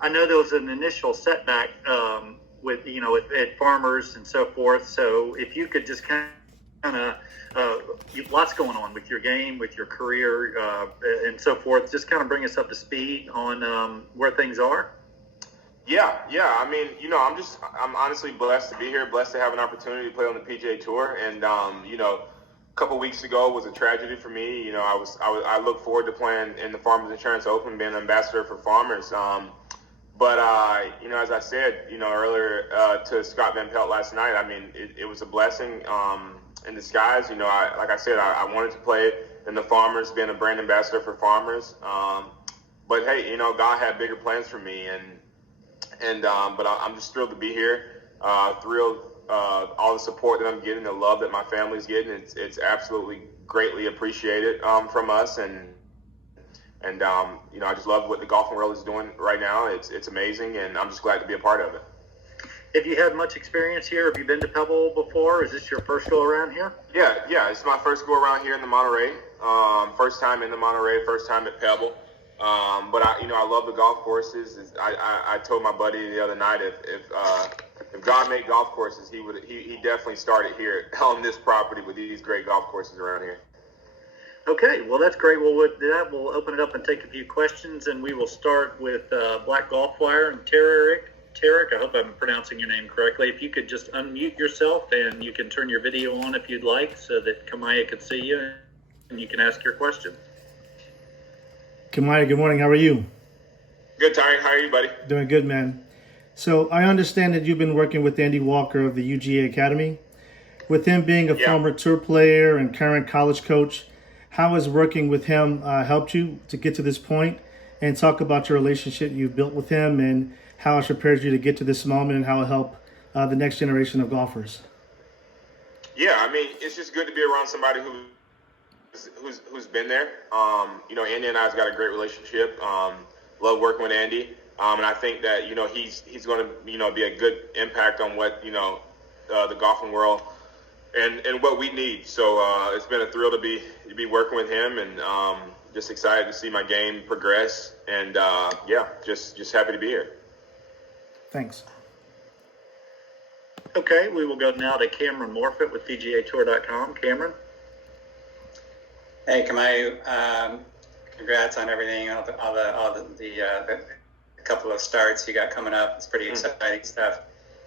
I know there was an initial setback with at Farmers and so forth. So if you could just kind of lots going on with your game, with your career, and so forth. Just kind of bring us up to speed on where things are. Yeah. I mean, I'm honestly blessed to be here, blessed to have an opportunity to play on the PGA Tour. And, a couple weeks ago was a tragedy for me. I look forward to playing in the Farmers Insurance Open, being an ambassador for Farmers. But as I said, earlier to Scott Van Pelt last night, I mean, it was a blessing in disguise. Like I said, I wanted to play in the Farmers, being a brand ambassador for Farmers. But hey, God had bigger plans for me, but I'm just thrilled to be here. Thrilled all the support that I'm getting, the love that my family's getting. It's absolutely greatly appreciated from us, and I just love what the golfing world is doing right now. It's amazing, and I'm just glad to be a part of it. Have you had much experience here? Have you been to Pebble before? Is this your first go around here? Yeah. It's my first go around here in the Monterey. First time in the Monterey, first time at Pebble. But I love the golf courses. I told my buddy the other night if God made golf courses, he definitely started here on this property with these great golf courses around here. Okay, well, that's great. Well, with that, we'll open it up and take a few questions, and we will start with Black Golf Wire and Tarek, I hope I'm pronouncing your name correctly. If you could just unmute yourself, and you can turn your video on if you'd like, so that Kamaiu could see you, and you can ask your question. Kamaiu, good morning. How are you? Good, Tarek. How are you, buddy? Doing good, man. So I understand that you've been working with Andy Walker of the UGA Academy. With him being a former tour player and current college coach, how has working with him helped you to get to this point? And talk about your relationship you've built with him and how it prepares you to get to this moment and how it help the next generation of golfers. Yeah, I mean, it's just good to be around somebody who's been there. Andy and I's got a great relationship. Love working with Andy. And I think that, he's going to, be a good impact on what, the golfing world and what we need. So it's been a thrill to be working with him, and just excited to see my game progress. And just happy to be here. Thanks. Okay, we will go now to Cameron Morfitt with PGAtour.com. Cameron? Hey, Kamaiu. Congrats on everything, all the couple of starts you got coming up. It's pretty exciting stuff.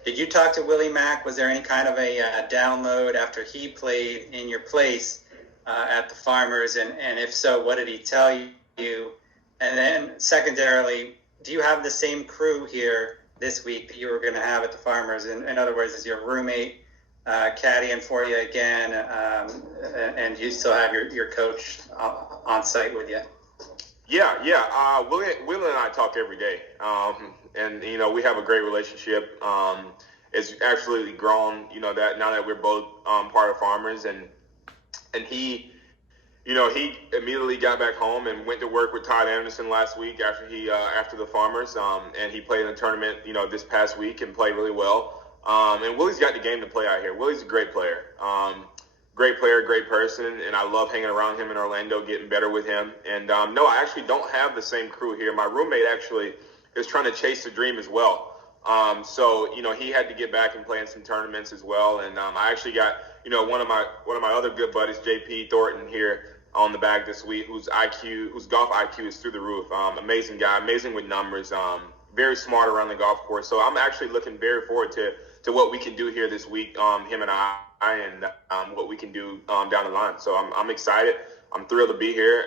Did you talk to Willie Mack? Was there any kind of a download after he played in your place at the Farmers? And if so, what did he tell you? And then secondarily, do you have the same crew here this week that you were going to have at the Farmers? In other words, is your roommate caddying for you again, and you still have your coach on site with you? Yeah. Willie and I talk every day, and we have a great relationship. It's absolutely grown. That now that we're both part of Farmers, and he immediately got back home and went to work with Todd Anderson last week after the Farmers, and he played in a tournament this past week and played really well. And Willie's got the game to play out here. Willie's a great player. Great player, great person, and I love hanging around him in Orlando, getting better with him. And no, I actually don't have the same crew here. My roommate actually is trying to chase the dream as well. So he had to get back and play in some tournaments as well. And I actually got one of my other good buddies, JP Thornton, here on the bag this week, whose golf IQ is through the roof. Amazing guy, amazing with numbers, very smart around the golf course. So I'm actually looking very forward to what we can do here this week, him and I, and what we can do down the line. So I'm excited. I'm thrilled to be here.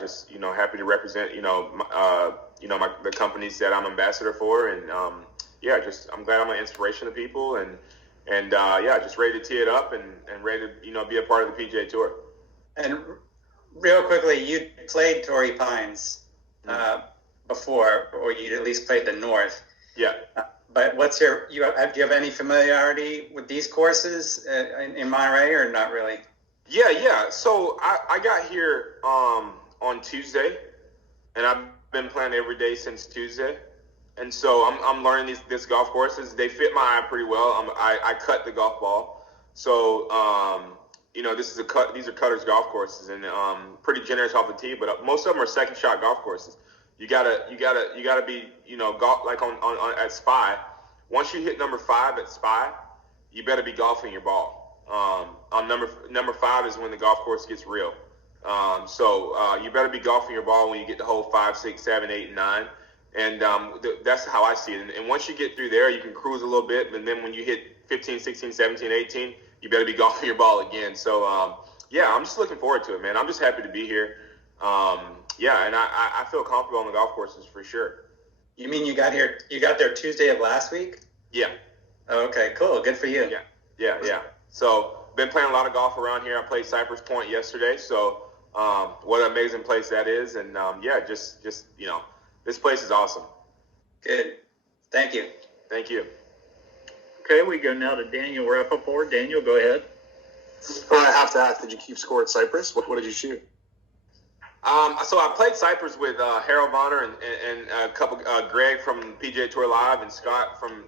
Just happy to represent the companies that I'm ambassador for, and I'm glad I'm an inspiration to people, and just ready to tee it up and ready to be a part of the PGA Tour. And real quickly, you played Torrey Pines before, or you at least played the North. Yeah. But do you have any familiarity with these courses in Monterey, or not really? Yeah. So I got here on Tuesday, and I've been playing every day since Tuesday. And so I'm learning these golf courses. They fit my eye pretty well. I cut the golf ball, so these are cutters golf courses, and pretty generous off the tee. But most of them are second shot golf courses. you gotta be, golf like on at Spy. Once you hit number 5 at Spy, you better be golfing your ball. On number 5 is when the golf course gets real. So you better be golfing your ball when you get to hole 5, 6, 7, 8, and 9. And that's how I see it. And once you get through there, you can cruise a little bit. And then when you hit 15, 16, 17, 18, you better be golfing your ball again. So, I'm just looking forward to it, man. I'm just happy to be here. And I feel comfortable on the golf courses for sure. You mean you got there Tuesday of last week? Yeah. Oh, okay, cool. Good for you. Yeah. So, been playing a lot of golf around here. I played Cypress Point yesterday. So, what an amazing place that is. And, just this place is awesome. Good. Thank you. Thank you. Okay, we go now to Daniel Rappaport. Daniel, go ahead. I have to ask, did you keep score at Cypress? What did you shoot? So I played Cypress with Harold Vonner and a couple, Greg from PGA Tour Live and Scott from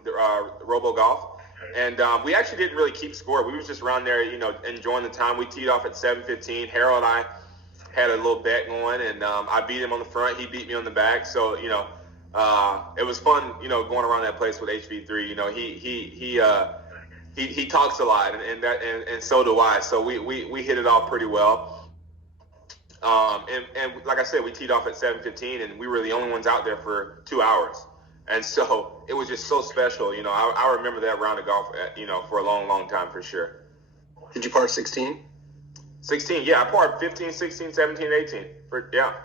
Robo Golf. And we actually didn't really keep score. We was just around there, enjoying the time. We teed off at 7:15. Harold and I had a little bet going, and I beat him on the front. He beat me on the back. So, it was fun, going around that place with HV3. He talks a lot, and so do I. So we hit it off pretty well. And like I said, we teed off at 7:15, and we were the only ones out there for 2 hours. And so it was just so special. I remember that round of golf, for a long, long time for sure. Did you par 16? 16, yeah. I parred 15, 16, 17, 18.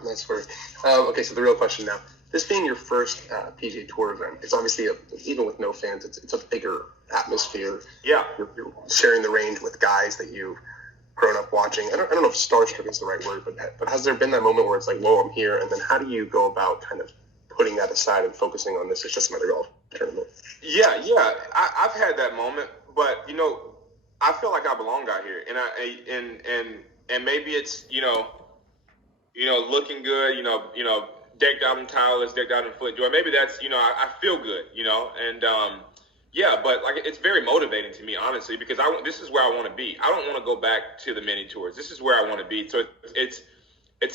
Nice work. Okay, so the real question now. This being your first PGA Tour event, it's obviously, even with no fans, it's a bigger atmosphere. Yeah. You're sharing the range with guys that you've grown up watching. I don't know if starstruck is the right word, but has there been that moment where it's like, whoa, I'm here? And then how do you go about kind of putting that aside and focusing on this as just another golf tournament? Yeah. I've had that moment, but, I feel like I belong out here. And maybe it's, looking good, decked out in towels, decked out in FootJoy. Maybe that's, I feel good, and but like it's very motivating to me, honestly, because this is where I want to be. I don't want to go back to the mini tours. This is where I want to be. So it's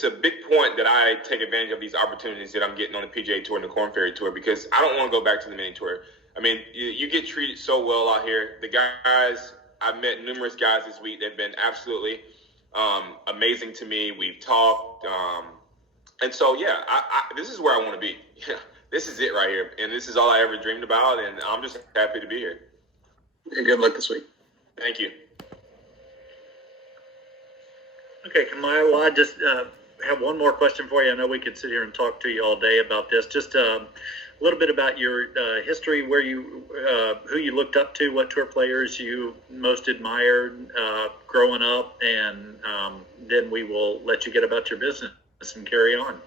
a big point that I take advantage of these opportunities that I'm getting on the PGA Tour and the Korn Ferry Tour, because I don't want to go back to the mini tour. I mean, you get treated so well out here. The guys, I've met numerous guys this week that have been absolutely amazing to me. We've talked. And so, this is where I want to be. This is it right here. And this is all I ever dreamed about. And I'm just happy to be here. Good luck this week. Thank you. Okay, Kamaiu, well, I just have one more question for you. I know we could sit here and talk to you all day about this. Just a little bit about your history, where who you looked up to, what tour players you most admired growing up, and then we will let you get about your business and carry on.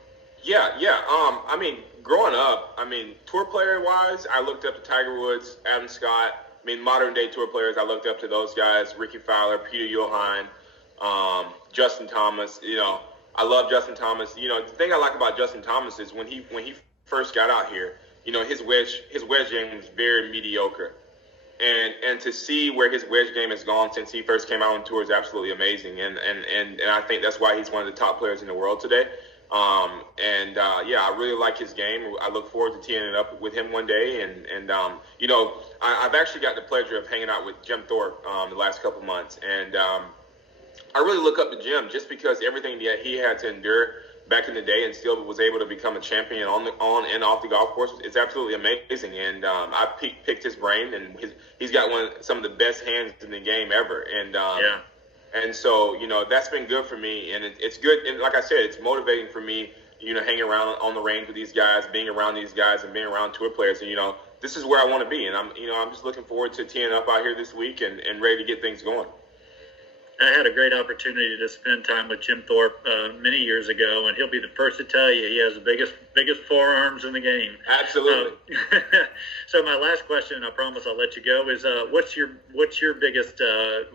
Yeah. I mean, growing up, tour player wise, I looked up to Tiger Woods, Adam Scott. Modern day tour players, I looked up to those guys: Ricky Fowler, Peter Johan, Justin Thomas. I love Justin Thomas. The thing I like about Justin Thomas is when he first got out here, his wedge game was very mediocre. And to see where his wedge game has gone since he first came out on tour is absolutely amazing. And I think that's why he's one of the top players in the world today. I really like his game. I look forward to teeing it up with him one day. And I've actually got the pleasure of hanging out with Jim Thorpe the last couple months. And I really look up to Jim just because everything that he had to endure back in the day and still was able to become a champion on and off the golf course. It's absolutely amazing. And I picked his brain, and he's got some of the best hands in the game ever. And and so, that's been good for me, and it's good. And like I said, it's motivating for me, hanging around on the range with these guys, being around these guys, and being around tour players. And this is where I want to be, and I'm just looking forward to teeing up out here this week and ready to get things going. I had a great opportunity to spend time with Jim Thorpe many years ago, and he'll be the first to tell you he has the biggest forearms in the game. Absolutely. So my last question, and I promise I'll let you go, is what's your biggest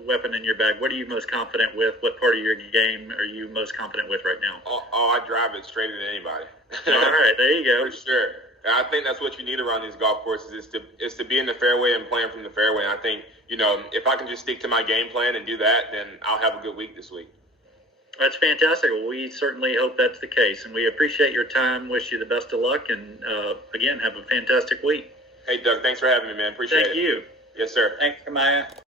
weapon in your bag? What are you most confident with? What part of your game are you most confident with right now? Oh, I drive it straighter than anybody. All right, there you go. For sure. And I think that's what you need around these golf courses is to be in the fairway and playing from the fairway. And I think, if I can just stick to my game plan and do that, then I'll have a good week this week. That's fantastic. Well, we certainly hope that's the case, and we appreciate your time. Wish you the best of luck, and again, have a fantastic week. Hey, Doug, thanks for having me, man. Appreciate it. Thank you. Yes, sir. Thanks, Kamaiu.